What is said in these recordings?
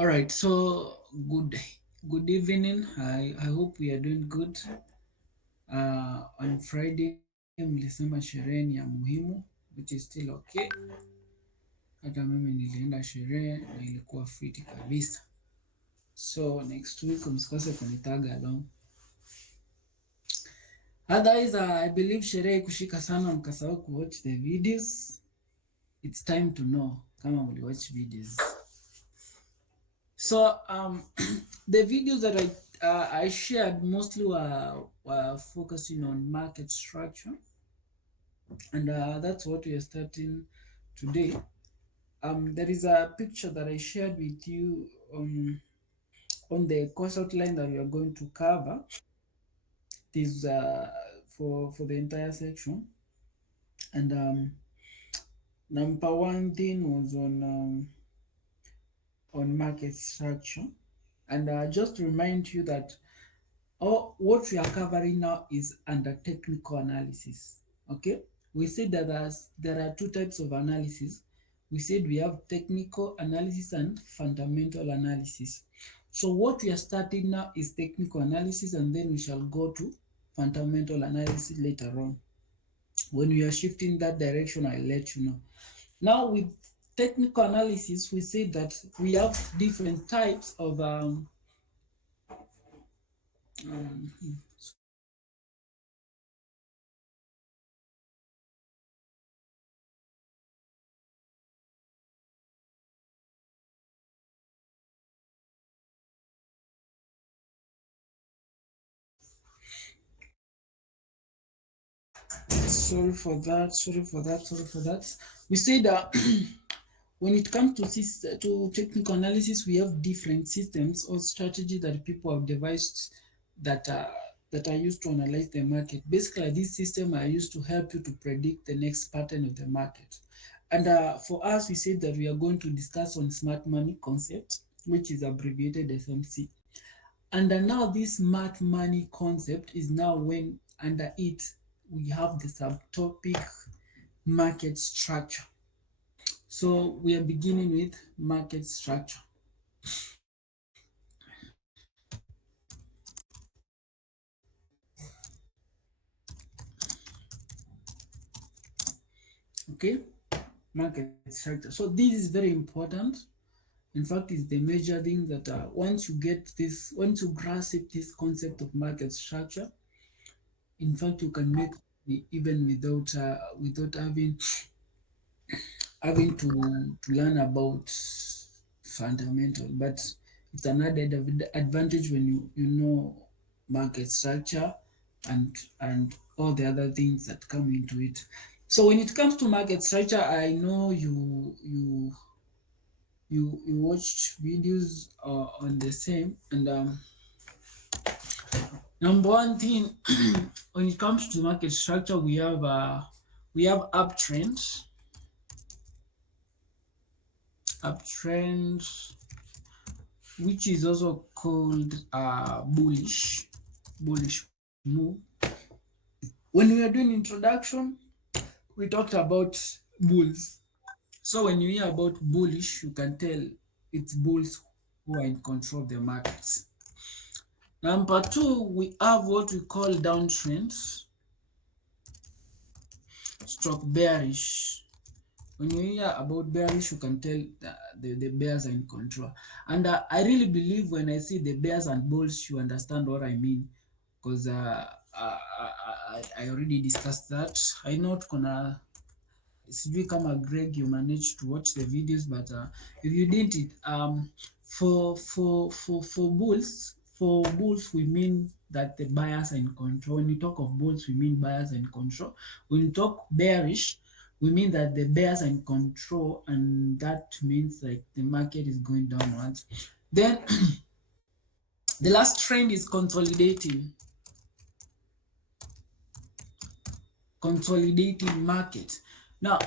All right, so good evening. I hope we are doing good. On Friday mlisema sherehe ni ya muhimu, which is still okay. Hata mimi nilienda sherehe na ilikuwa fiti kabisa. So next week msikose kunitaga along. Otherwise, I believe sherehe kushika sana mkasahau kuwatch the videos. It's time to know kama mliwatch videos. So the videos that I shared mostly were focusing on market structure, and that's what we are starting today. There is a picture that I shared with you on the course outline that we are going to cover. This for the entire section, and number one thing was on market structure, and just to remind you that what we are covering now is under technical analysis. Okay, we said that there are two types of analysis. We said we have technical analysis and fundamental analysis. So what we are starting now is technical analysis, and then we shall go to fundamental analysis later on. When we are shifting that direction, I'll let you know. Now with technical analysis, we say that we have different types of um, sorry for that. Sorry for that. Sorry for that. We say that when it comes to technical analysis, we have different systems or strategies that people have devised that are used to analyze the market. Basically, these systems are used to help you to predict the next pattern of the market. And for us, we said that we are going to discuss on smart money concept, which is abbreviated SMC. And now this smart money concept is now when under it we have the subtopic market structure. So we are beginning with market structure. Okay, market structure. So this is very important. In fact, it's the major thing that once you grasp this concept of market structure, in fact, you can make even without having to learn about fundamental, but it's an added advantage when you know market structure and all the other things that come into it. So when it comes to market structure, I know you watched videos on the same, and number one thing when it comes to market structure, we have uptrend, which is also called bullish move. When we are doing introduction, we talked about bulls. So when you hear about bullish, you can tell it's bulls who are in control of the markets. Number two, we have what we call downtrends, stroke bearish. When you hear about bearish, you can tell the bears are in control. And I really believe when I see the bears and bulls, you understand what I mean. Because I already discussed that. I know gonna sijui kama Greg you managed to watch the videos, but if you didn't, for bulls we mean that the buyers are in control. When you talk of bulls, we mean buyers are in control. When you talk bearish, we mean that the bears are in control, and that means like the market is going downwards. Then the last trend is consolidating market. Now,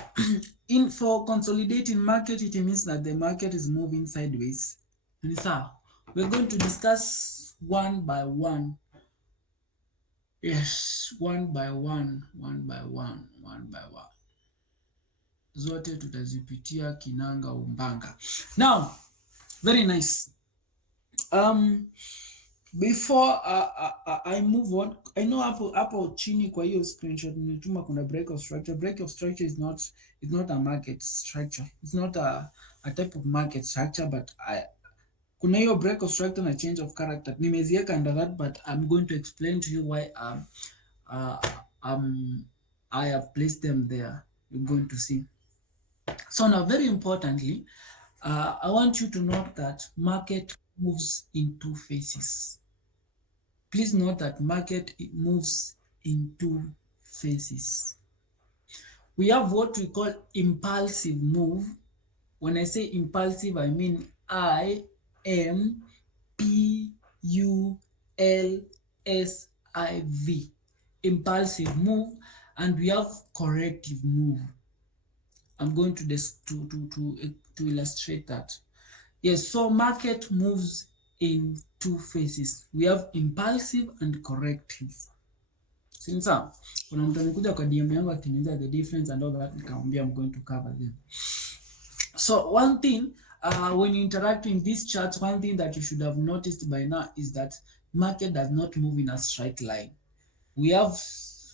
in for consolidating market, it means that the market is moving sideways. And so we're going to discuss one by one. Yes, one by one. Zote tutazipitia kinanga umbanga. Now, Very nice. Um, before I move on, I know hapo chini kwa hiyo screenshot nimetuma kuna break of structure. Break of structure is not a market structure. It's not a type of market structure, but kuna hiyo break of structure na change of character. Nimeziweka under that, but I'm going to explain to you why uh, um I have placed them there. You're going to see. So now, very importantly, I want you to note that market moves in two phases. Please note that market it moves in two phases. We have what we call impulsive move. When I say impulsive, I mean IMPULSIV. Impulsive move, and we have corrective move. I'm going to to illustrate that. Yes, so market moves in two phases. We have impulsive and corrective. Since kuna mtu amekuja kwa DM yangu akiniuliza the difference and all that, nikamwambia I'm going to cover them. So one thing, when you interact in this chart, one thing that you should have noticed by now is that market does not move in a straight line. We have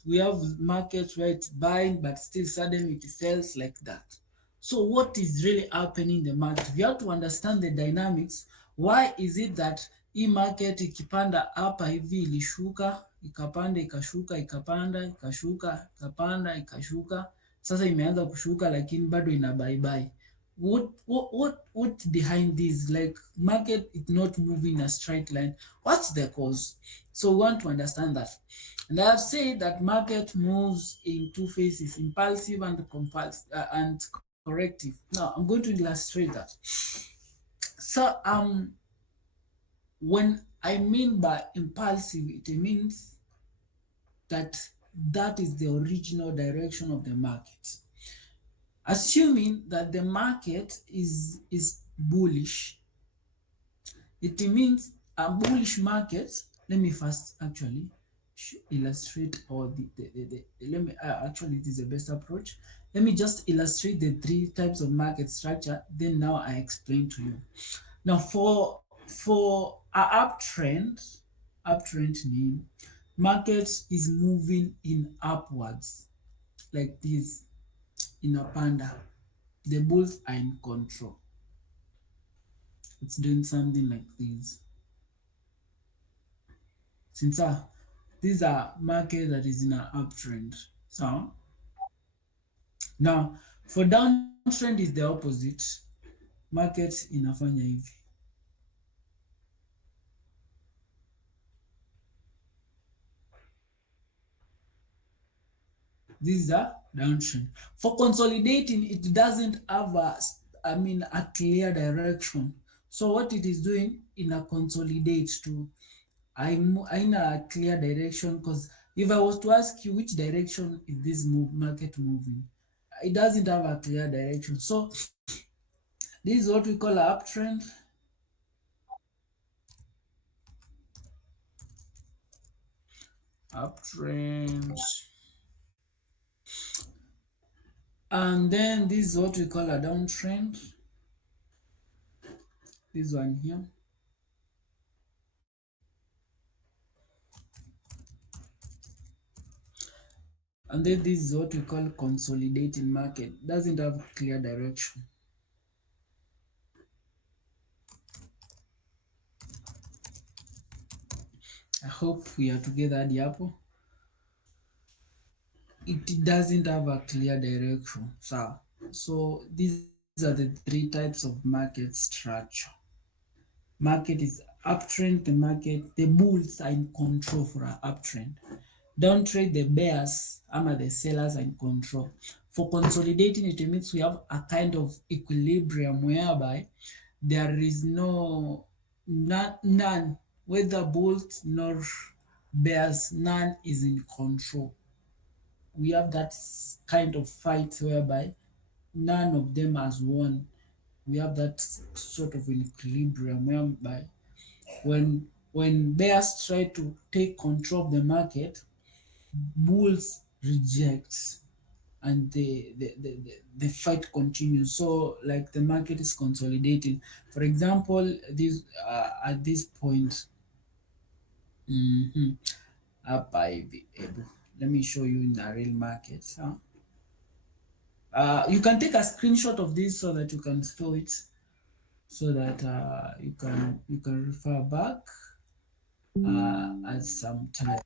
we have markets where it's buying, but still suddenly it sells like that. So what is really happening in the market? We have to understand the dynamics. Why is it that hii market ikipanda hapa hivi ilishuka ikapanda ikashuka ikapanda ikashuka ikapanda ikashuka, sasa imeanza kushuka lakini bado ina bye bye. What behind this? Like market is not moving in a straight line. What's the cause? So we want to understand that. And I have said that market moves in two phases, impulsive and and corrective. Now I'm going to illustrate that. So when I mean by impulsive, it means that that is the original direction of the market. Assuming that the market is bullish, it means a bullish market. Let me first actually illustrate all let me actually it is the best approach. Let me just illustrate the three types of market structure, then now I explain to you. Now for a uptrend mean market is moving in upwards like this in a panda. The bulls are in control. It's doing something like this. Since these are market that is in an uptrend. So now for downtrend is the opposite. Market inafanya hivi. This is a downtrend. For consolidating, it doesn't have a clear direction. So what it is doing in a consolidate to in a clear direction, because if I was to ask you which direction is this market moving, it doesn't have a clear direction. So this is what we call an uptrend. Uptrend. And then this is what we call a downtrend. This one here. And then this is what we call consolidating market. Doesn't have clear direction. I hope we are together hadi hapo. It doesn't have a clear direction. So these are the three types of market structure. Market is uptrend, the bulls are in control for an uptrend. Downtrend, the bears the sellers are in control. For consolidating, it means we have a kind of equilibrium whereby there is none, whether bulls nor bears, none is in control. We have that kind of fight whereby none of them has won. We have that sort of equilibrium whereby when bears try to take control of the market, bulls reject. and the fight continues. So like the market is consolidating. For example, this at this point, mhm, up I be able. Let me show you in the real market. Huh? You can take a screenshot of this so that you can store it, so that you can refer back at some time.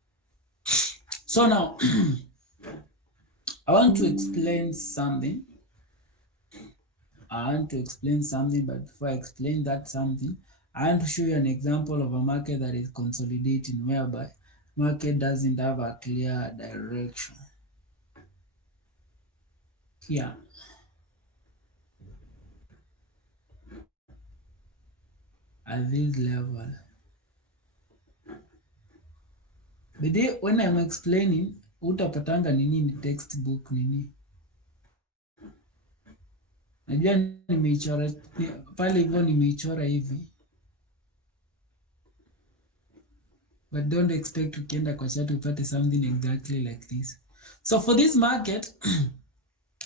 So now I want to explain something. But before I explain that something, I want to show you an example of a market that is consolidating, whereby market doesn't have a clear direction. Here, at this level. The day when I'm explaining, utapatanga nini ni textbook nini. Najua nimeichora pale hivyo, nimeichora hivi, but don't expect ukienda kwa chat upate something exactly like this. So for this market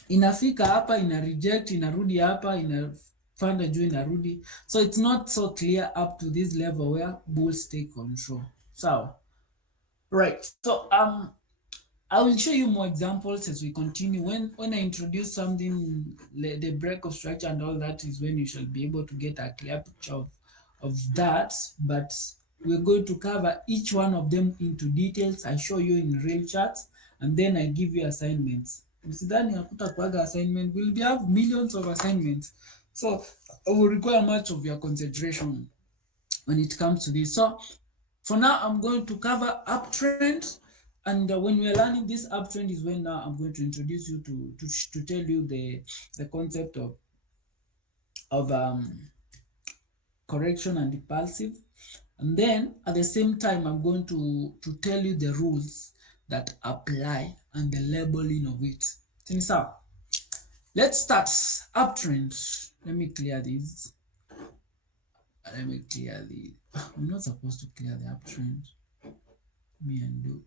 inafika hapa, ina reject, inarudi hapa, inapanda juu, inarudi. So it's not so clear up to this level where bulls take control. So right, so I will show you more examples as we continue. When I introduce something, the break of structure and all that is when you shall be able to get a clear picture of that. But we're going to cover each one of them into details. I show you in real charts, and then I give you assignments. Msidhani hakutakuwaga assignment. We'll have millions of assignments. So I will require much of your concentration when it comes to this. So for now, I'm going to cover uptrend, and when we are learning this uptrend is when now I'm going to introduce you to tell you the concept of correction and impulsive, and then at the same time I'm going to tell you the rules that apply and the labeling of it. So let's start uptrend. Let me clear this. I'm not supposed to clear the uptrend. Me undo.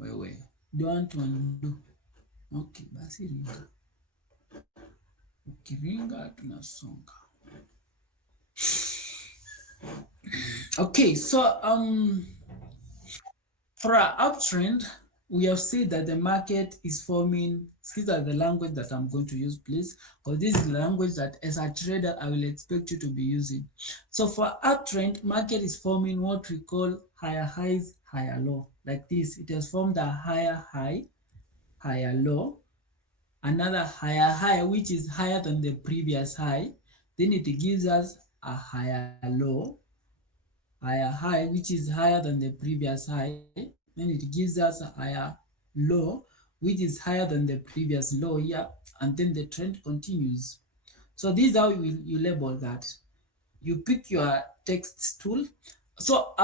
Wewe don't undo. Okay, basi ringa. Ukiringa tunasonga. Okay, so for our uptrend, we have said that the market is forming. These are the language that I'm going to use, please, because this is the language that as a trader I will expect you to be using. So for uptrend, market is forming what we call higher highs, higher low, like this. It has formed a higher high, higher low, another higher high which is higher than the previous high, then it gives us a higher low, higher high which is higher than the previous high, then it gives us a higher low which is higher than the previous low here, and then the trend continues. So this is how you label that. You pick your text tool. So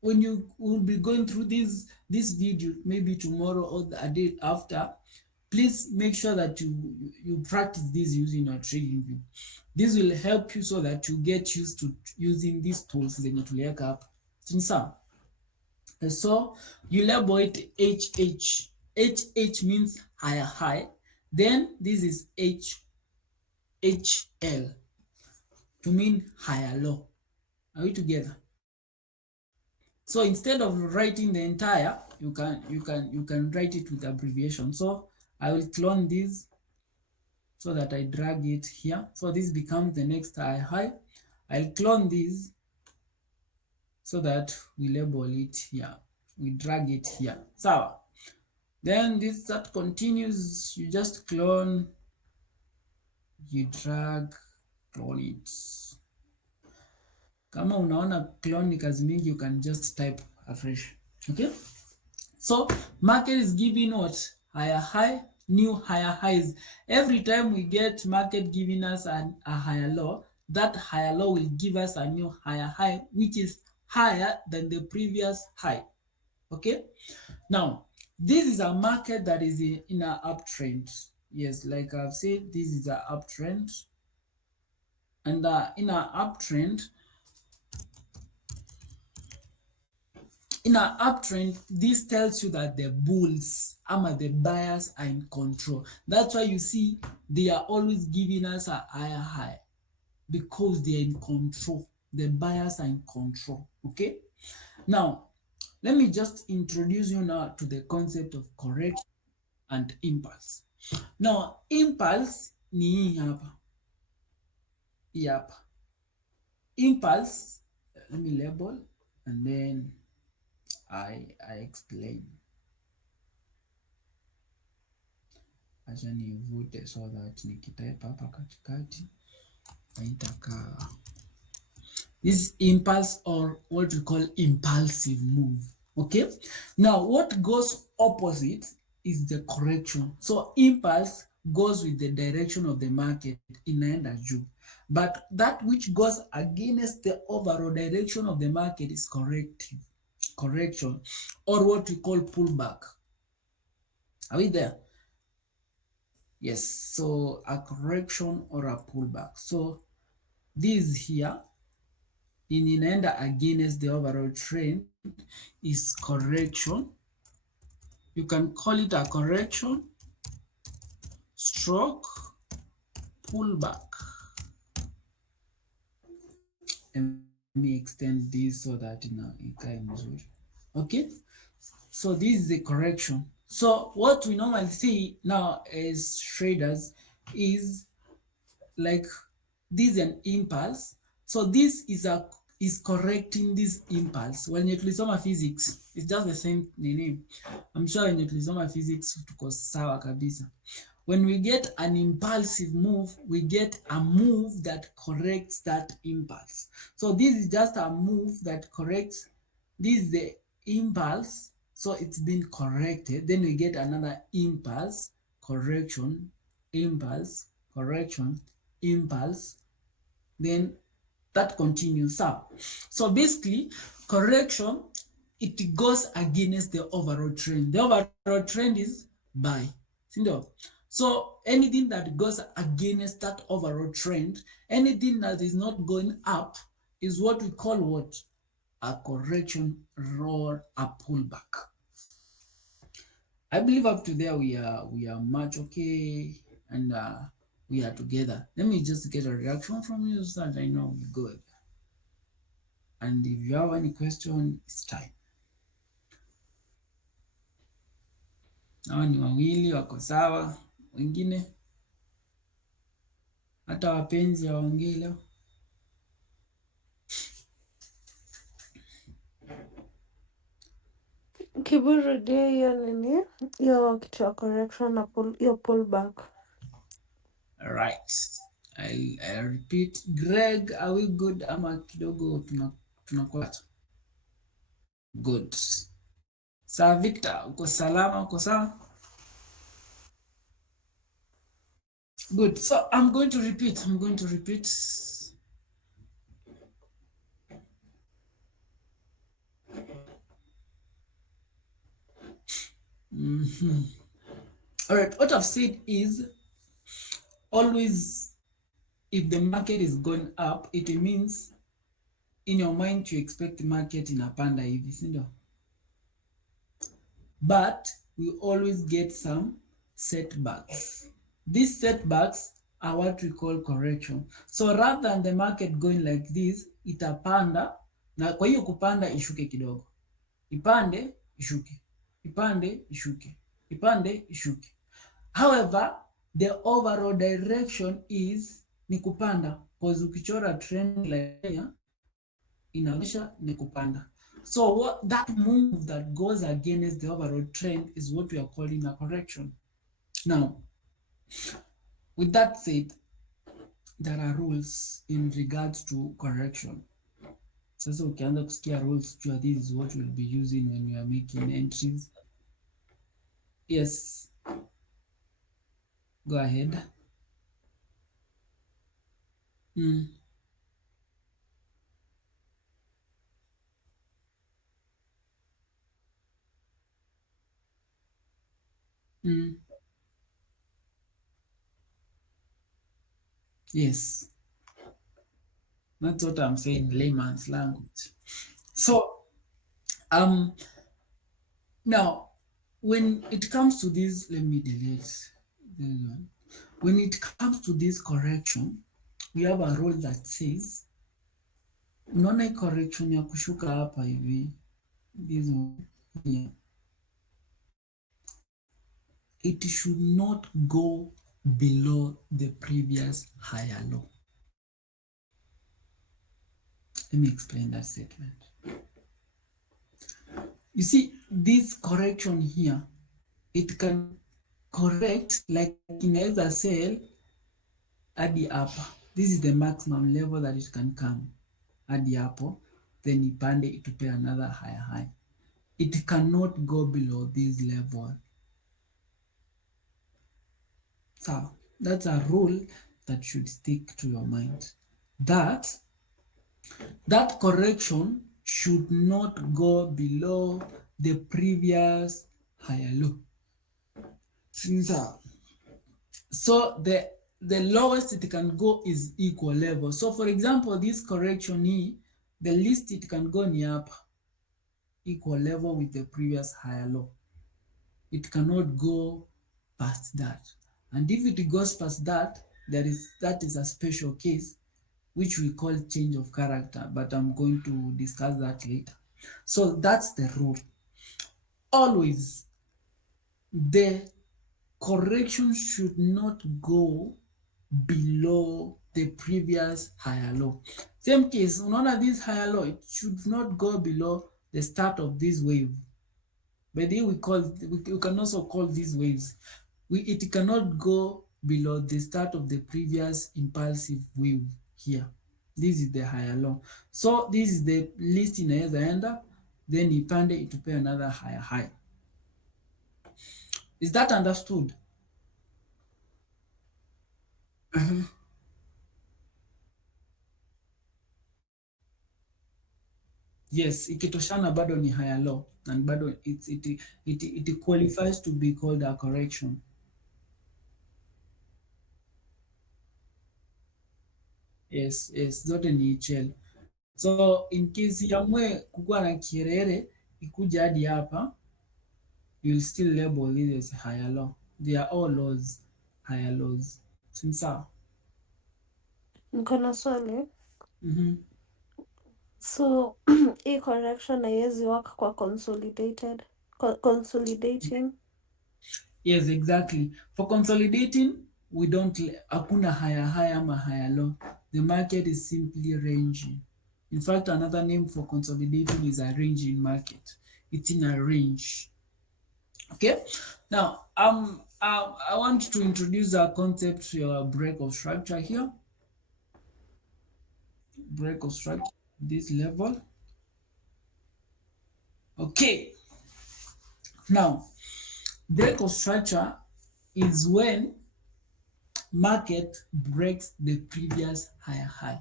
when you will be going through this video, maybe tomorrow or a day after, please make sure that you practice this using your trading view. This will help you so that you get used to using these tools zenye tuliweka hapa. Sawa. So you label it HH. HH means higher high. Then this is HL to mean higher low. Are we together? So instead of writing the entire, you can write it with abbreviation. So I will clone this so that I drag it here. So this becomes the next high. I'll clone this so that we label it here. We drag it here. So then that continues. You just clone, you drag, clone it. Kama unaona clone ni kazi mingi, you can just type afresh. Okay? So market is giving what? Higher high, new higher highs. Every time we get market giving us a higher low, that higher low will give us a new higher high, which is higher than the previous high. Okay? Now, this is a market that is in an uptrend. Yes, like I've said, this is an uptrend. And in an uptrend, in an uptrend, this tells you that the bulls the buyers are in control. That's why you see they are always giving us a higher high, because they are in control. The buyers are in control. Okay. Now, let me just introduce you now to the concept of correction and impulse. Now, impulse ni hii hapa. Hii hapa. Impulse, let me label and then I explain. Acha nivute so that nikitype hapa katikati haitakaa. This impulse, or what we call impulsive move. Okay. Now, what goes opposite is the correction. So impulse goes with the direction of the market, inaenda juu. But that which goes against the overall direction of the market is correction, or what we call pullback. Are we there? Yes. So a correction or a pullback. So this here inaenda against the overall trend is correction. You can call it a correction stroke pullback. Let me extend this so that ikae mzuri. Okay, so this is the correction. So what we normally see now as traders is like this is an impulse. So this is correcting this impulse. Wenye tulisoma physics, it's just the same nini. I'm sure wenye tulisoma physics tuko sawa kabisa. When we get an impulsive move, we get a move that corrects that impulse. So this is just a move that corrects. This is the impulse, so it's been corrected. Then we get another impulse, correction, impulse, correction, impulse. Then that continues up. So basically, correction, it goes against the overall trend. The overall trend is buy. So anything that goes against that overall trend, anything that is not going up, is what we call what? A correction or a pullback. I believe up to there we are much okay, and we are together. Let me just get a reaction from you so that I know we're good. And if you have any question, it's time. Hawa ni wawili wako sawa, wengine hata wapenzi hawaongei leo. Kiburudia hiyo nini? Hiyo kitu ya correction na hiyo pullback. Right. I'll repeat. Greg, are we good ama kidogo tunakuacha? Good. Sir Victor, uko salama, uko sawa? Good. So I'm going to repeat. All right. What I've said is always, if the market is going up, it means in your mind you expect the market inapanda hivi, si ndio? But we always get some setbacks. These setbacks are what we call correction. So rather than the market going like this, itapanda, na kwa hiyo kupanda ishuke kidogo, ipande ishuke, ipande ishuke, ipande ishuke. However, the overall direction is ni kupanda, because ukichora trend like inaonyesha ni kupanda. So what that move that goes against the overall trend is what we are calling a correction. Now, with that said, there are rules in regards to correction. Sasa ukianza kusikia rules, jua this is what we'll be using when we are making entries. Yes. Go ahead. Mm. Mm. Yes. That's what I'm saying, layman's language. So Um, now, when it comes to this, let me delete this one. When it comes to this correction, we have a rule that says, unaona hii correction ya kushuka hapa hivi, this one here, it should not go below the previous higher low. Let me explain that statement. You see, this correction here, it can correct, like inaweza sell hadi hapa. This is the maximum level that it can come, hadi hapo, then ipande itupe another higher high. It cannot go below this level. So that's a rule that should stick to your mind. That correction should not go below the previous higher low. So the lowest it can go is equal level. So for example, this correction here, the least it can go ni hapa, equal level with the previous higher low. It cannot go past that. And if it goes past that, that is a special case which we call change of character, but I'm going to discuss that later. So that's the rule. Always, the correction should not go below the previous higher low. Same case, unaona this higher low, it should not go below the start of this wave. By the way, we can also call these waves. It cannot go below the start of the previous impulsive wave here. This is the higher low. So this is the least inaweza enda, then ipande itupe another higher high. Is that understood? Yes, ikitoshana bado ni higher low and bado it qualifies to be called a correction. Yes, zote ni HL. So in case iamue kukuwa na kierere ikuja hadi hapa, you'll still label it as higher low. They are all lows, higher lows. Sawa? Niko na swali. So hii correction haiwezi work kwa consolidating. Yes, exactly. For consolidating, we don't hakuna higher high ama higher low. The market is simply ranging. In fact, another name for consolidating is a ranging market. It's in a range. Okay. Now, I want to introduce a concept to your break of structure here. Break of structure, this level. Okay. Now, break of structure is when market breaks the previous higher high.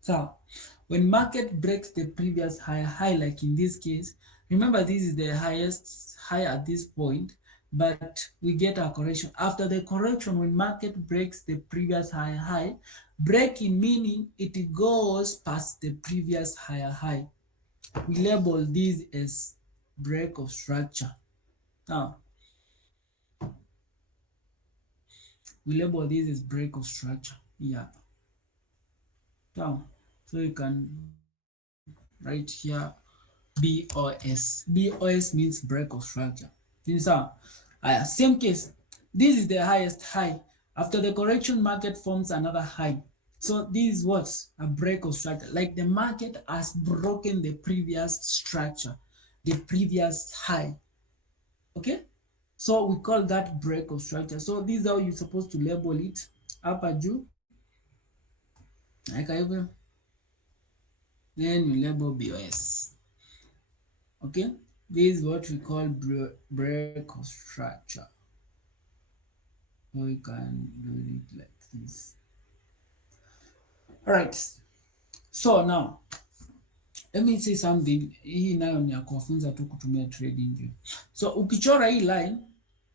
So, when market breaks the previous higher high, like in this case, remember this is the highest high at this point, but we get a correction. After the correction, when market breaks the previous higher high, breaking meaning it goes past the previous higher high. We label this as break of structure. Now, we label this as break of structure. Yeah. Now, so you can write here BOS. BOS means break of structure. Same case. This is the highest high. After the correction, market forms another high. So this is what? A break of structure. Like the market has broken the previous structure, the previous high. Okay? So we call that break of structure. So this is how you're supposed to label it. Hapa juu. Then you label BOS. Okay? This is what we call break of structure. So you can do it like this. Alright. So now, let me say something. Hii nayo ni ya kuwafunza tu kutumia trading view. So ukichora hii line,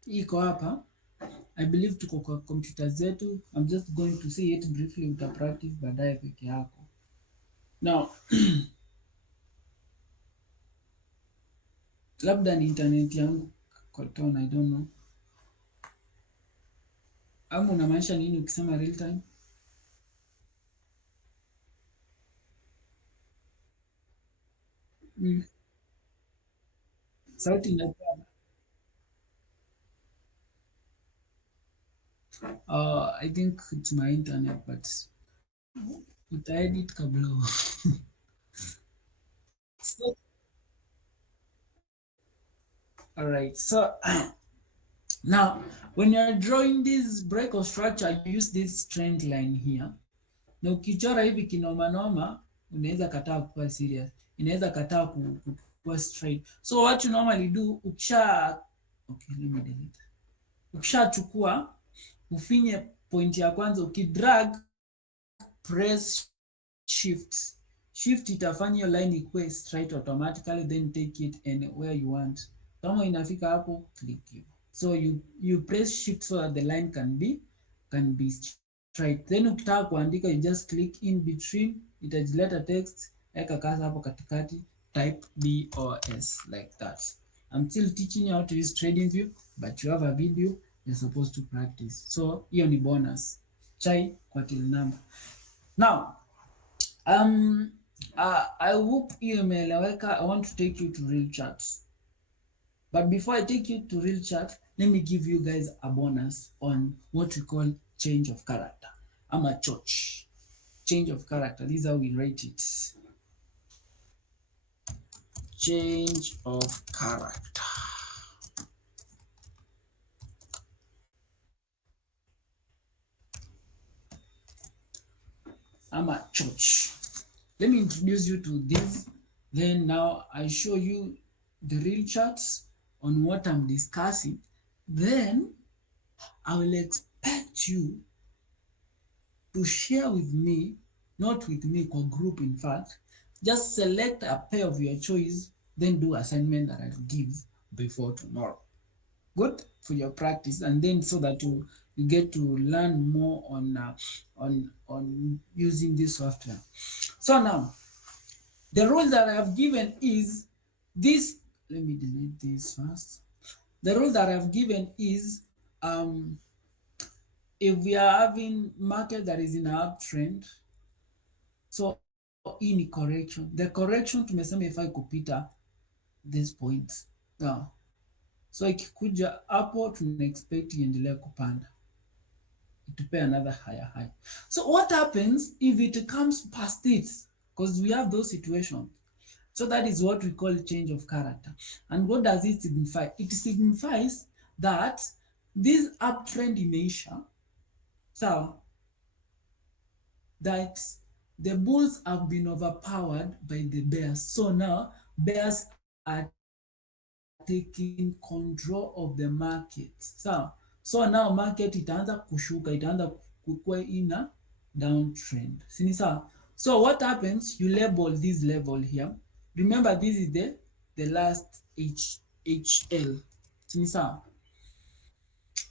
iko hapa. I believe tuko kwa computer zetu. I'm just going to say it briefly, uta practice baadaye peke yako. Now, Labda ni internet yangu Cotton, I don't know. Ama unamaanisha nini ukisema real time? Mm. Sauti inakuwa I think it's my internet but utaedit kabla. So, all right. So now when you're drawing this break of structure, you use this trend line here. Na ukichora hivi kinoma noma, unaweza kataa kuwa serious. Inaweza kataa kuwa straight. So what you normally do, okay, let me delete. Ukishachukua ufinye point ya kwanza, ukidrag press shift. Shift itafanya hiyo line ikuwe straight automatically, then take it anywhere you want. Kama inafika hapo, click hiyo. So you press shift so that the line can be straight. Then ukitaka kuandika, you just click in between, itajileta text, eka kasa hapo katikati, type BOS like that. I'm still teaching you how to use TradingView, but you have a video you're supposed to practice. So hiyo ni bonus. Chai kwa till number. Now, I hope hiyo imeeleweka. I want to take you to real charts. But before I take you to real chart, let me give you guys a bonus on what we call change of character. I'm a church. Change of character. This is how we rate it. Change of character. I'm a church. Let me introduce you to this. Then now I show you the real charts on what I'm discussing. Then I will expect you to share with me, not with me, kwa group in fact. Just select a pair of your choice, then do assignment that I'll give before tomorrow. Good for your practice, and then so that you get to learn more on using this software. So now, the rule that I have given is this. Let me delete this first. The rule that I've given is if we are having market that is in an uptrend, so hii ni correction. The correction tumesema ifai kupita this point. Now, so ikikuja hapo tuna expect iendelee kupanda. Itupe another higher high. So what happens if it comes past it? Because we have those situations. So that is what we call change of character. And what does it signify? It signifies that this uptrend imeisha. So that the bulls have been overpowered by the bears. So now bears are taking control of the market. So now market itaanza kushuka, itaanza kukua ina downtrend. Sini sawa? So what happens? You label this level here. Remember this is the last HL. Sini sawa?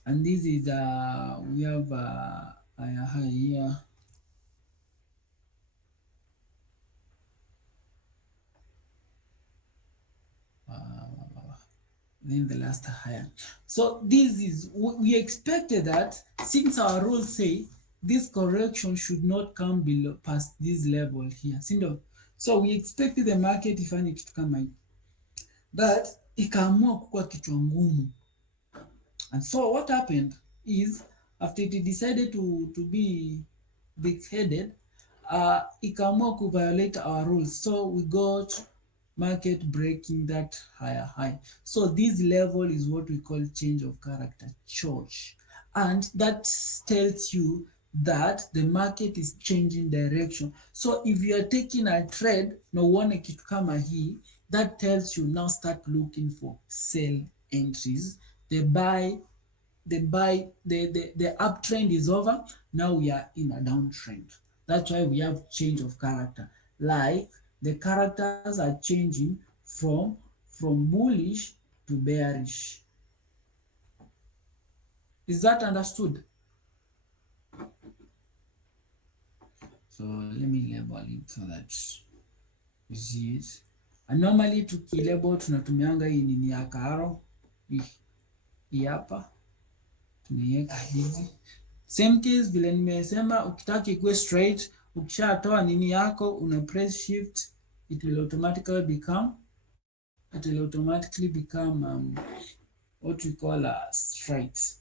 And this is we have a high here. Then the last higher. So this is, we expected that since our rules say this correction should not come below past this level here. Sindo? So we expected the market ifanye kitu kama hii. But ikaamua kukua kichwa ngumu. And so what happened is after it decided to be big-headed, ikaamua ku violate our rules. So we got market breaking that higher high. So this level is what we call change of character, church. And that tells you that the market is changing direction. So if you are taking a trade na uone kitu kama hii, that tells you now start looking for sell entries. The uptrend is over. Now we are in a downtrend. That's why we have change of character. Like the characters are changing from bullish to bearish. Is that understood? So let me label it so that you see it. Normally tukilabel tunatumianga hii nini ya karo hii hapa tunaiweka hivi. Same case vile nimesema, ukitaka ikuwe straight, ukishatoa nini yako una press shift, it will automatically become what we call a straight,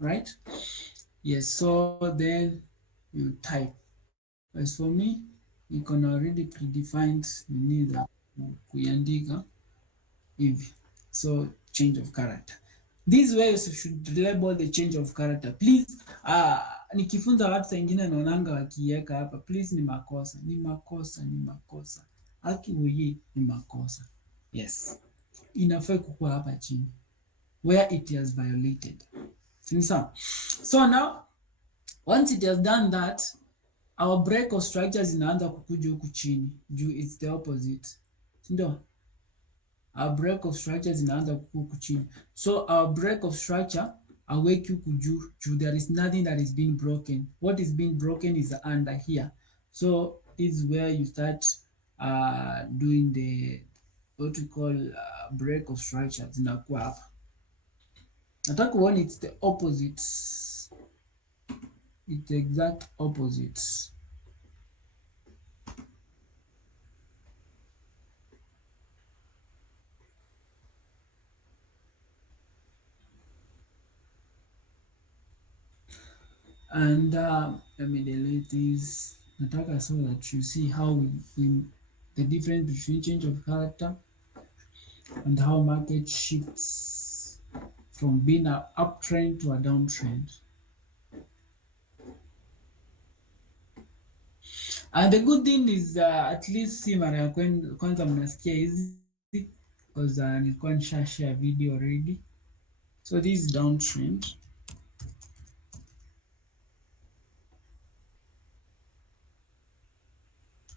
right? Yes, so then you type. As for me, you can already predefined nini za kuiandika hivi. So change of character. This way you should label the change of character. Please, nikifunza watu wengine naonanga wakiweka hapa, please ni makosa. Haki uyi ni makosa. Yes. Inafaa kukua hapa chini. Where it has violated. So now, once it has done that, our break of structures inaanza kukuja huku chini. Juu it's the opposite. Ndio. Our break of structure zinaanza huku chini. So our break of structure aweki huku juu. There is nothing that is being broken. What is being broken is under here. So this is where you start doing the what we call break of structure zinakuwa hapa. Nataka uone it's the opposite. It's the exact opposite. And let me delete this. Nataka so that you see how the difference between change of character and how market shifts from being an uptrend to a downtrend. And the good thing is at least si mara ya kwanza mnasikia hizi because nilikuwa nisha share video already. So this is downtrend.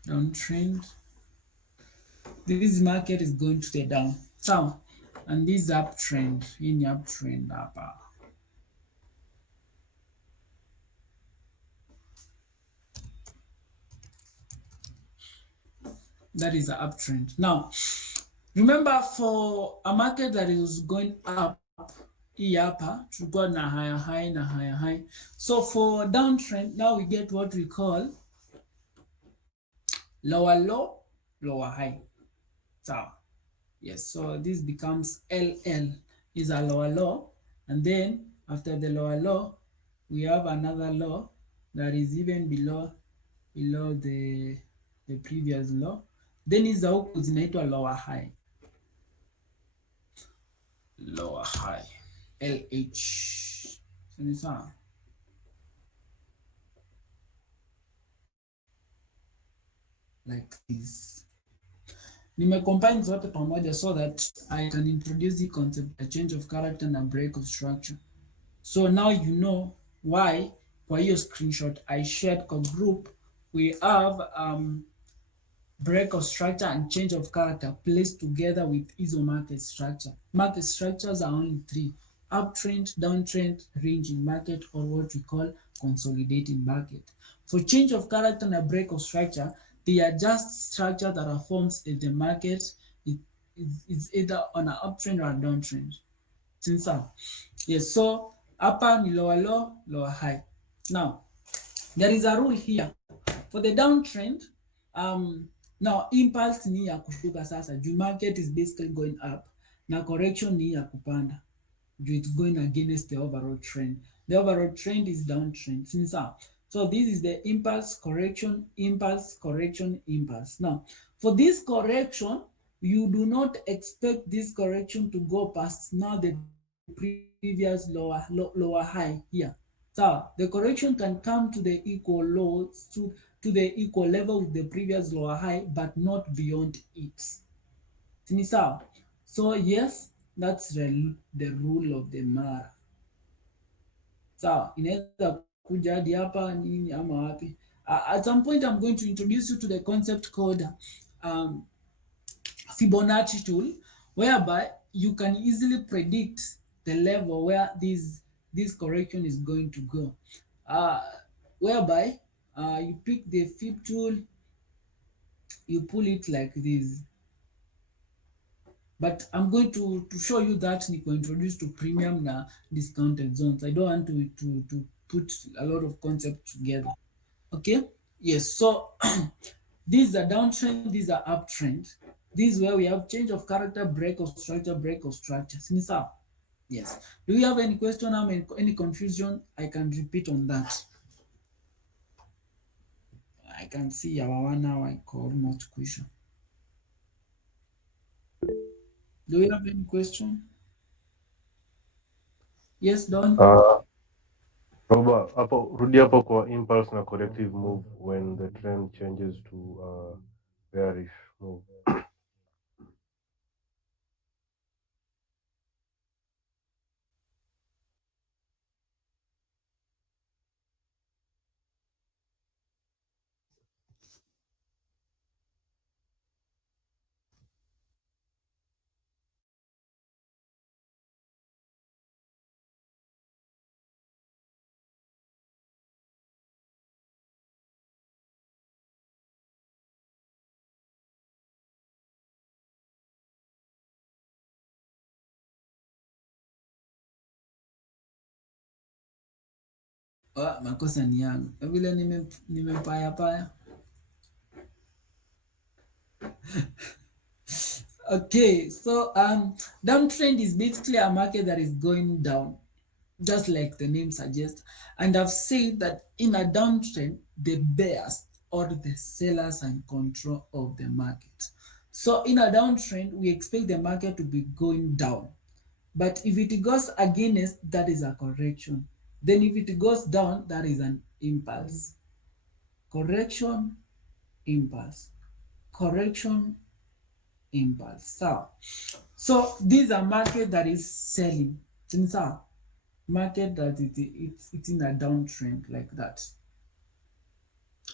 Downtrend. This market is going to the down. So, and this uptrend, in uptrend hapa. That is an uptrend. Now, remember for a market that is going up, hii hapa, tulikuwa na higher high na higher high. So for downtrend, now we get what we call lower low, lower high. So, yes, so this becomes LL is a lower low, and then after the lower low, we have another low that is even below the previous low. Then is the huku zinaitwa lower high. Lower high. LH. Sawa. Like this. Nimecombine zote pamoja so that I can introduce the concept, a change of character and a break of structure. So now you know why kwa hiyo screenshot I shared kwa group we have break of structure and change of character placed together with ISO market structure. Market structures are only three: uptrend, downtrend, range in market, or what we call consolidating market. For change of character and a break of structure, they are just structure that are forms in the market. It's either on an uptrend or a downtrend. Since yes, so upper ni lower low, lower high. Now there is a rule here for the downtrend. Now impulse ni ya kushuka sasa. Juu market is basically going up. Na correction ni ya kupanda. Juu it's going against the overall trend. The overall trend is downtrend. So this is the impulse, correction, impulse, correction, impulse. Now, for this correction, you do not expect this correction to go past now the previous lower high here. So the correction can come to the equal lows to the equal level with the previous lower high, but not beyond it. Sini sawa? So yes, that's the rule of the mara. Sawa, inaweza kuja hadi hapa nini ama wapi. At some point I'm going to introduce you to the concept called Fibonacci tool, whereby you can easily predict the level where this correction is going to go. Whereby you pick the Fib tool, you pull it like this. but I'm going to show you that niko introduce to premium na discounted zones. I don't want to put a lot of concepts together. Okay, yes, so these are downtrend, these are uptrend. This is where we have change of character, break of structure, break of structure. Sinisa, yes. Do you have any question or any confusion? I can repeat on that. I can see our 1 hour I call much question. Do you have any question? Yes, Don. Uh, Roba, rudi hapo kwa impulse na corrective move when the trend changes to bearish move. Makosa ni yangu vile nimepaya paya. Okay, so downtrend is basically a market that is going down, just like the name suggests. And I've said that in a downtrend, the bears or the sellers are in control of the market. So in a downtrend, we expect the market to be going down. But if it goes against, that is a correction. Then if it goes down, that is an impulse. Correction, impulse. Correction, impulse. So these are market that is selling. Since market that it's in a downtrend like that.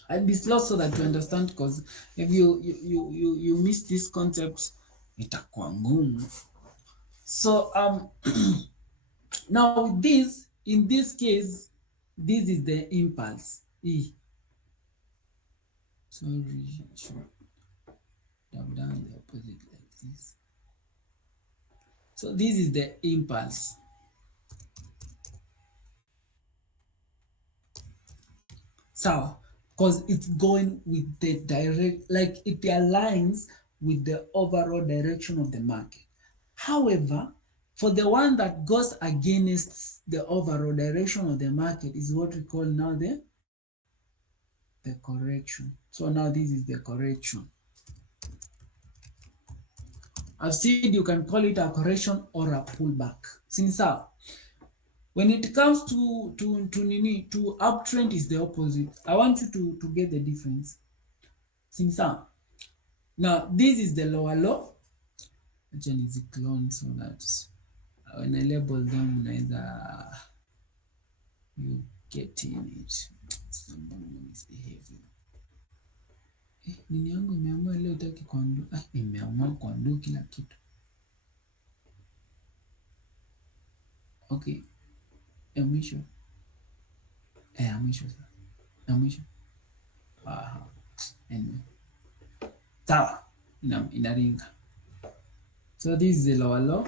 And be slow so that you understand, because if you miss this concept, itakuwa ngumu. So now with this, in this case, this is the impulse. Sorry, should have done the opposite like this. So this is the impulse. So, because it's going with the direct, like it aligns with the overall direction of the market. However, for the one that goes against the overall direction of the market is what we call now the correction. So now this is the correction. I've said you can call it a correction or a pullback. Since when it comes to uptrend is the opposite. I want you to get the difference. Since now this is the lower low. Acha niziclone so that when I label them neither you get in it. Misbehaving. Nini yangu imeamua leo itaki kuandu. Imeamua kuandu kila kitu. Okay. Ya mwisho. Ya mwisho sasa. Ya mwisho. Aha. Anyway. Sawa. Inaringa. So this is the lower low.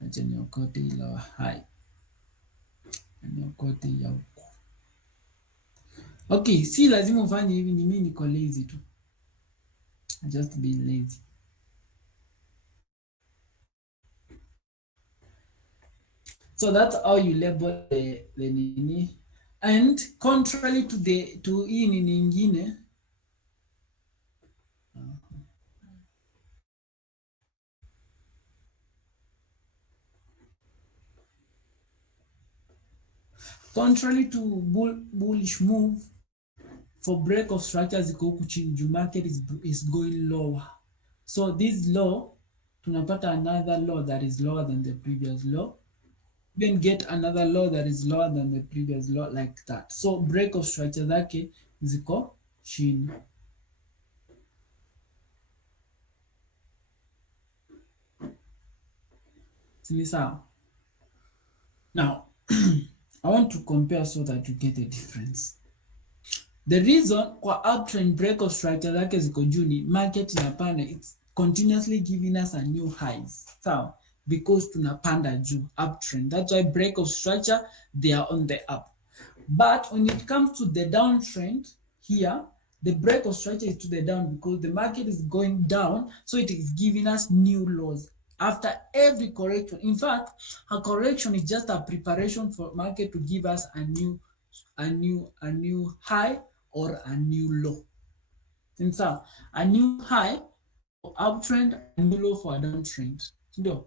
Acha niokote hii lower high. Niokote ya huku. Okay, si lazima ufanye hivi, ni mimi niko lazy tu. I just be lazy. So that's how you label the nini. And contrary to hii nini ingine, contrary to bullish move, for break of structures iko huku chini, juu market is going lower. So this low, tunapata another low that is lower than the previous low. Then get another low that is lower than the previous low, like that. So break of structure zake ziko chini. Sini sawa? Now, I want to compare so that you get a difference. The reason kwa uptrend break of structure zake ziko juu ni market inapanda, continuously giving us a new highs. So because tunapanda juu, uptrend. That's why break of structure, they are on the up. But when it comes to the downtrend here, the break of structure is to the down because the market is going down, so it is giving us new lows after every correction. In fact, a correction is just a preparation for market to give us a new high or a new low. Since a new high for uptrend, a new low for a downtrend. So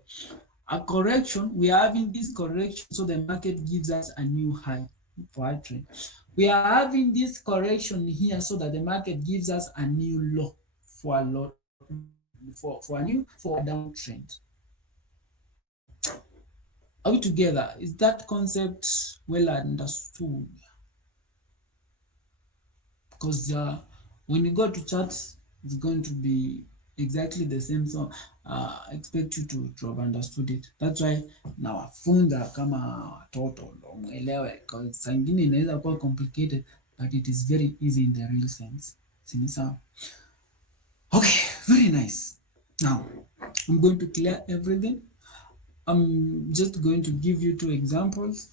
a correction, we are having this correction, so the market gives us a new high for uptrend. We are having this correction here so that the market gives us a new low for a lot for a downtrend. Are we together? Is that concept well understood? Because when you go to charts, it's going to be exactly the same. So I expect you to have understood it. That's why nawafunza kama watoto ndo mwelewe, because saa ingine inaweza kuwa complicated but it is very easy in the real sense. Sini sawa? Okay, very nice. Now I'm going to clear everything. I'm just going to give you 2 examples.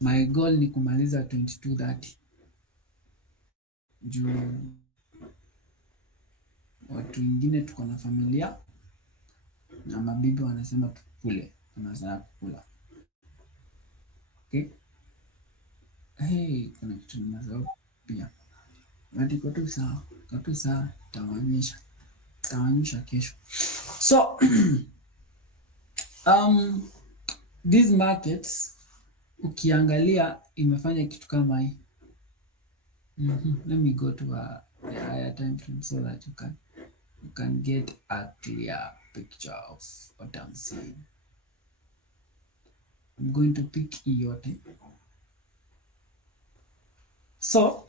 My goal ni kumaliza 22:30 juu watu wengine tuko na familia na mabibi wanasema tukule, wanasema kukula. Okay? Hey, kuna kitu nimesahau pia. But iko tu sawa, tawanyisha kesho. So these markets ukiangalia imefanya kitu kama hii. Let me go to a higher time frame so that you can get a clear picture of what I'm saying. I'm going to pick yote. So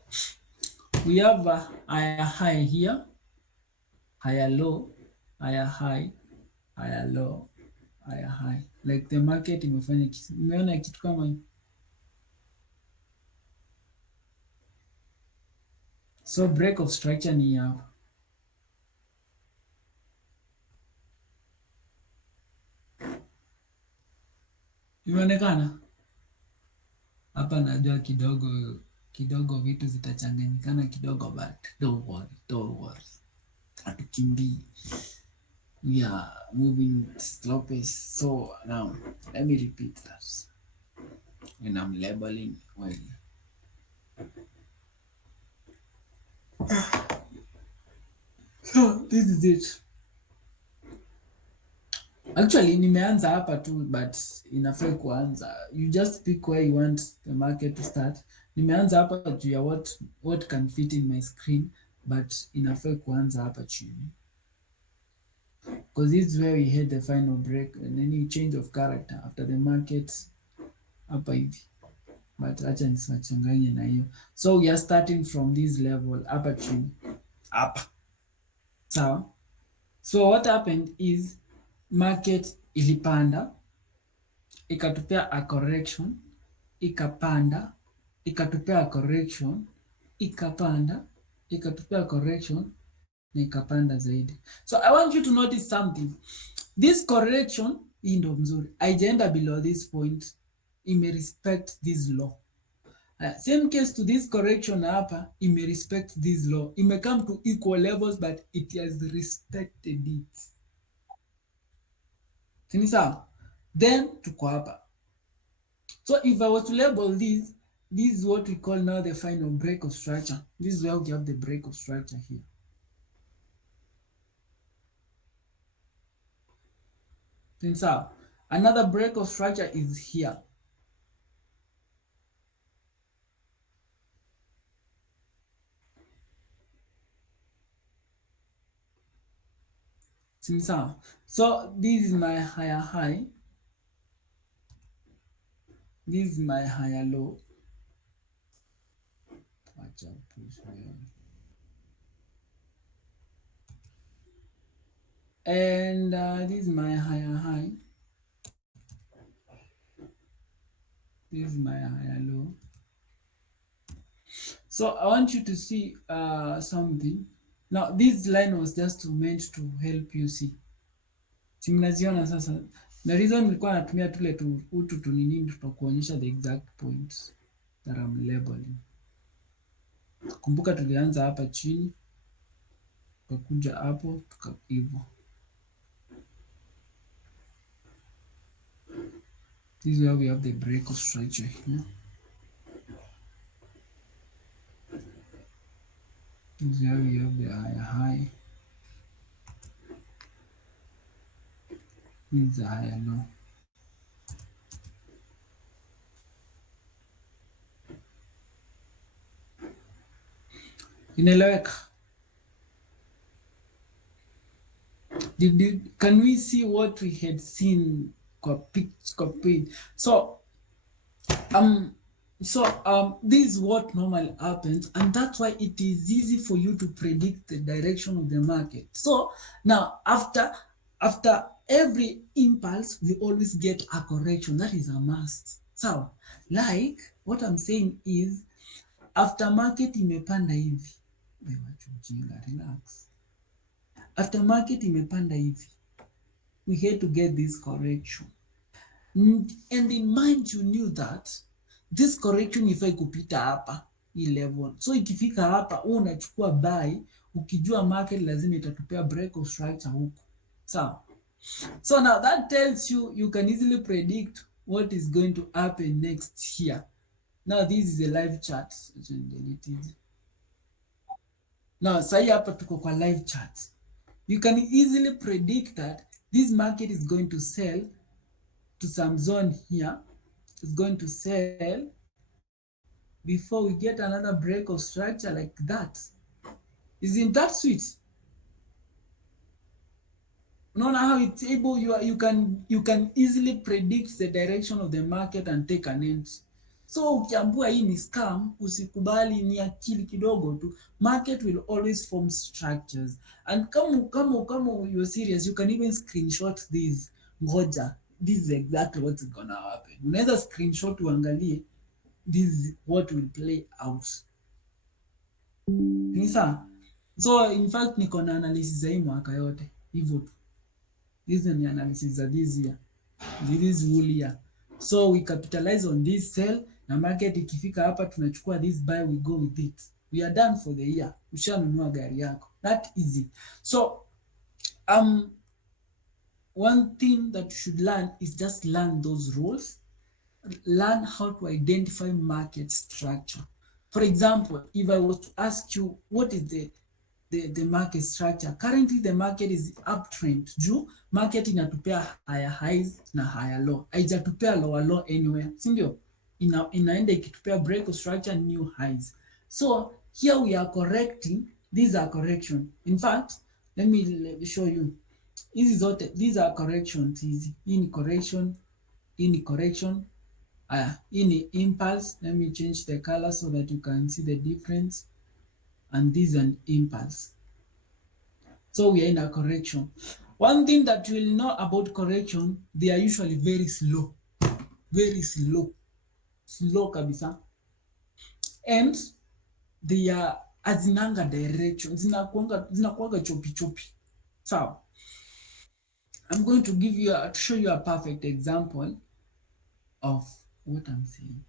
we have a higher high here, higher low, higher high, higher low, higher high. Like the market imefanya kitu. Umeona kitu kama hii? So break of structure ni hapa. Imeonekana? Hapa najua kidogo vitu zitachanganyikana kidogo, but don't worry. Hatukimbii. We are moving slow pace. So now let me repeat that when I'm labeling well. So this is it. Actually nimeanza hapa tu, but inafai kuanza. You just pick where you want the market to start. Nimeanza hapa juu ya what can fit in my screen, but inafai kuanza hapa chini. Because this is where we hit the final break and any change of character after the market hapa hivi. But acha nisiwachanganye na hiyo. So we are starting from this level hapa chini. Hapa. Sawa? So what happened is market ilipanda, ikatupea a correction, ikapanda, ikatupea a correction, ikapanda, ikatupea correction, na ikapanda zaidi. So I want you to notice something. This correction hii ndo mzuri. Haijaenda below this point, ime respect this low. Same case to this correction hapa, ime respect this low. Ime come to equal levels, but it has respected it. Sini sawa? Then tuko hapa. So if I was to label this is what we call now the final break of structure. This is where we have the break of structure here. Sini sawa? Another break of structure is here. Sini sawa? So this is my higher high. This is my higher low. And this is my higher high. This is my higher low. So I want you to see something. Now this line was just meant to help you see. Si mnaziona sasa. The reason nilikuwa natumia tule utu tunini tutakuonyesha the exact points that I'm labeling. Kumbuka tulianza hapa chini, tukakuja hapo, hivyo. This is where we have the break of structure here. This is where we have the high. This is the higher low. Inaeleweka? Can we see what we had seen copied? So this is what normally happens, and that's why it is easy for you to predict the direction of the market. So now after every impulse, we always get a correction. That is a must. So like what I'm saying is, after market imepanda hivi, relax. After market imepanda hivi, we had to get this correction. And in mind you knew that this correction ifai kupita hapa hii level. So ikifika hapa unachukua buy ukijua market lazima itatupea break of structure huku. So now that tells you can easily predict what is going to happen next here. Now this is a live chart. Now say hapa tuko kwa live chart. You can easily predict that this market is going to sell to some zone here. It's going to sell before we get another break of structure like that. Isn't that sweet? Know how it's able, you can easily predict the direction of the market and take an entry. So ukiambua hii ni scam, usikubali, ni akili kidogo tu. Market will always form structures. And kama you're serious, you can even screenshot these. Ngoja, this is exactly what's gonna happen. Unaweza screenshot uangalie, this is what will play out. Nisa? So in fact niko na analysis za hii mwaka yote. Hivyo tu. Hizi ni analysis za this year. This whole year. So we capitalize on this sell, na market ikifika hapa tunachukua this buy, we go with it. We are done for the year. Ushanunua gari yako. That easy. So one thing that you should learn is just learn those rules. Learn how to identify market structure. For example, if I was to ask you what is the market structure, currently the market is uptrend. Juu market inatupea higher highs na higher low, haijatupea lower low anywhere, si ndio? Inaenda ikitupea break of structure, new highs. So here we are correcting. These are correction. In fact, let me show you. These are corrections. Hii ni correction, hii ni correction. Hii ni impulse. Let me change the color so that you can see the difference. And this is an impulse. So we are in a correction. One thing that you will know about correction, they are usually very slow. Very slow. Slow kabisa. And they are azinanga direction. Zinakuanga chopi. So I'm going to show you a perfect example of what I'm saying.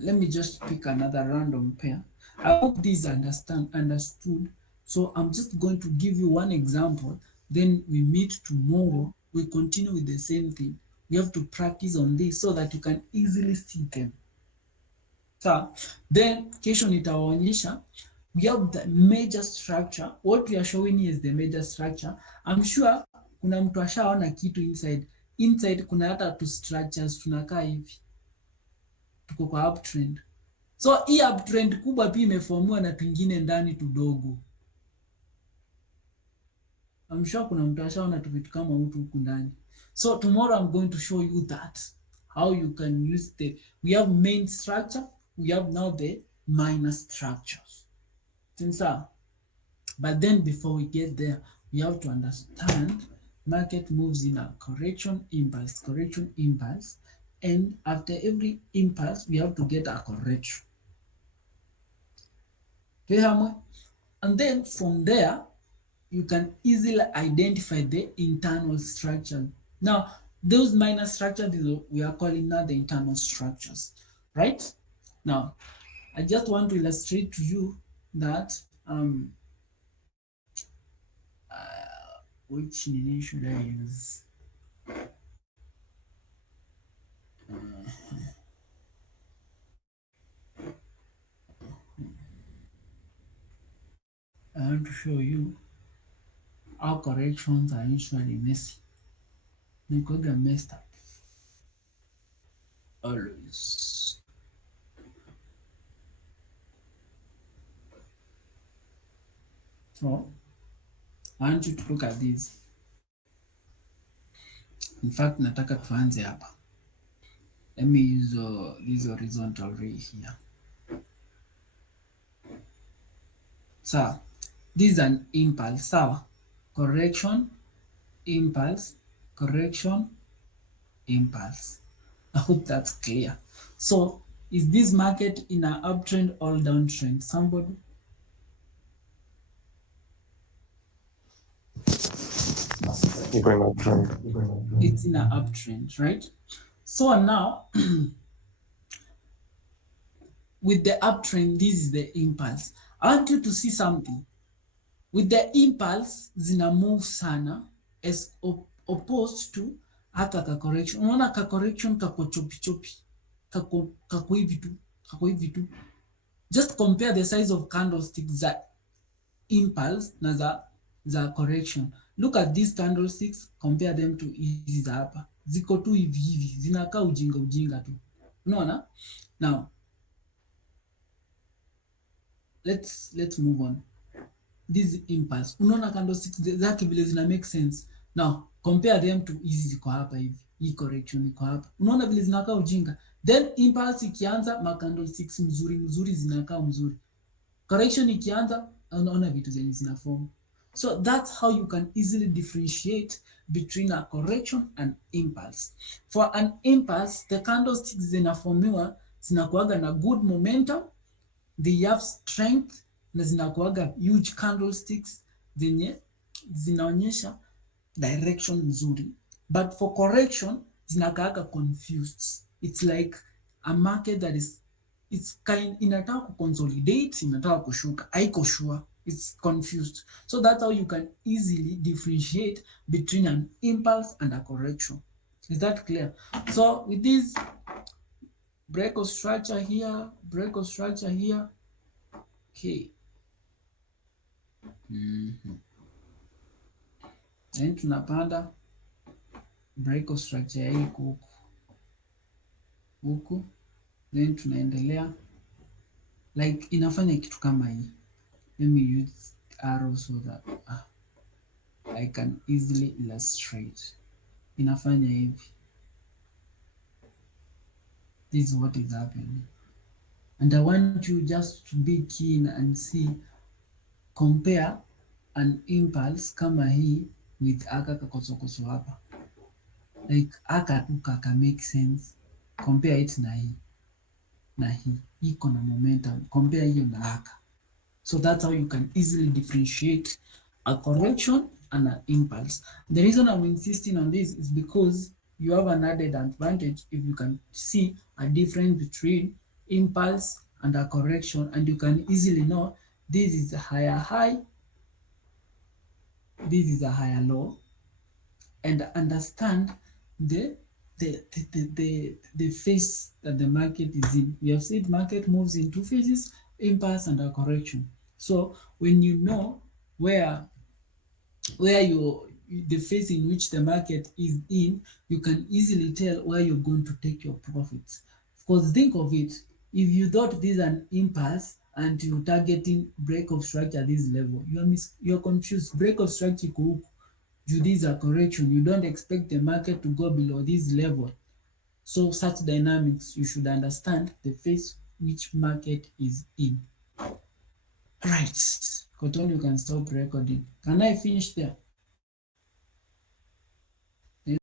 Let me just pick another random pair. I hope this understood. So I'm just going to give you one example. Then we meet tomorrow. We continue with the same thing. We have to practice on this so that you can easily see them. So then kesho nitawaonyesha. We have the major structure. What we are showing is the major structure. I'm sure kuna mtu ashaona kitu inside. Inside kuna hata two structures tunakaa hivi. Tuko kwa uptrend. So hii uptrend kubwa pia imeformua na twingine ndani tudogo. I'm sure kuna mtu ashaona tu vitu kama huku ndani. So tomorrow I'm going to show you that. How you can use we have main structure, we have now the minor structures. Sinsa. But then before we get there, we have to understand market moves in a correction, impulse. And after every impulse, we have to get a correction. And then from there, you can easily identify the internal structure. Now, those minor structures we are calling now the internal structures, right? Now, I just want to illustrate to you that which name should I use? I want to show you how corrections are usually messy. Because they're messed up. Always. So, I want you to look at this. In fact, nataka tuanze hapa. Let me use this horizontal ray here. So, this is an impulse. So, correction, impulse, correction, impulse. I hope that's clear. So, is this market in an uptrend or downtrend? Somebody? Going uptrend. It's in an uptrend, right? So now, with the uptrend, this is the impulse. I want you to see something. With the impulse, zina move sana as opposed to haka ka correction. Unaona ka correction kako chopi chopi. Kako hivi tu. Kako hivi tu. Just compare the size of candlesticks za impulse na za correction. Look at these candlesticks, compare them to hizi za hapa. Ziko tu hivi hivi, zinakaa ujinga ujinga tu. Unaona? Now, let's move on. This impulse. Unaona candlesticks zake vile zina make sense. Now, compare them to hizi ziko hapa hivi. Hii correction iko hapa. Unaona vile zinakaa ujinga. Then impulse ikianza, ma candlesticks mzuri zinakaa mzuri. Correction ikianza, unaona vitu zenye zina form. So that's how you can easily differentiate between a correction and impulse. For an impulse, the candlesticks zinaformiwa zinakuaga na good momentum, they have strength na zinakuaga huge candlesticks zenye zinaonyesha direction nzuri. But for correction, zinakaaga confused. It's like a market that is inataka kuconsolidate, inataka kushuka, haiko sure, it's confused. So that's how you can easily differentiate between an impulse and a correction. Is that clear? So with this break of structure here, break of structure here, okay. Then tunapanda break of structure hii huku, then tunaendelea like inafanya kitu kama hii. Let me use arrow so that I can easily illustrate. Inafanya hivi. This is what is happening. And I want you just to be keen and see, compare an impulse kama hii with aka kakosokoso hapa. Like aka tu kaka make sense. Compare it na hii. Na hii. Iko na momentum. Compare hiyo na aka. So that's how you can easily differentiate a correction and an impulse. The reason I'm insisting on this is because you have an added advantage if you can see a difference between impulse and a correction, and you can easily know this is a higher high, this is a higher low, and understand the phase that the market is in. We have said market moves in two phases, impulse and a correction. So when you know where the phase in which the market is in, you can easily tell where you're going to take your profits. Because think of it, if you thought this is an impulse and you're targeting break of structure at this level, you're confused. Break of structure iko huku, you this is a correction. You don't expect the market to go below this level. So such dynamics, you should understand the phase which market is in. Right. Cotton, you can stop recording. Can I finish there?